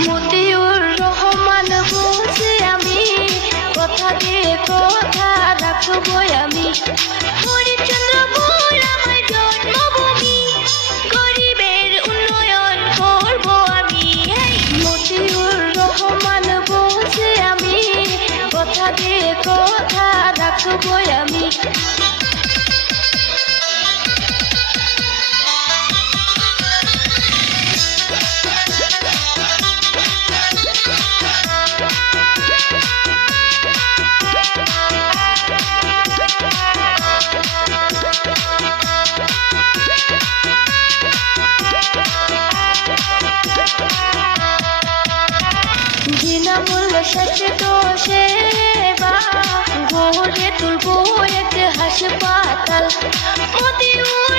মতিউর রহমান বলছি আমি, কথা দিয়ে কথা রাখবই আমি। হরিচন্দ্রপুর আমার জন্মভূমি, গরিবের উন্নয়ন করব আমি। মতিউর রহমান বলছি আমি, কথা দিয়ে কথা রাখবই আমি। বিনামূল্য স্বাস্থ্য সেবা গড়ে তুলবো এক হাসপাতাল। মতিউর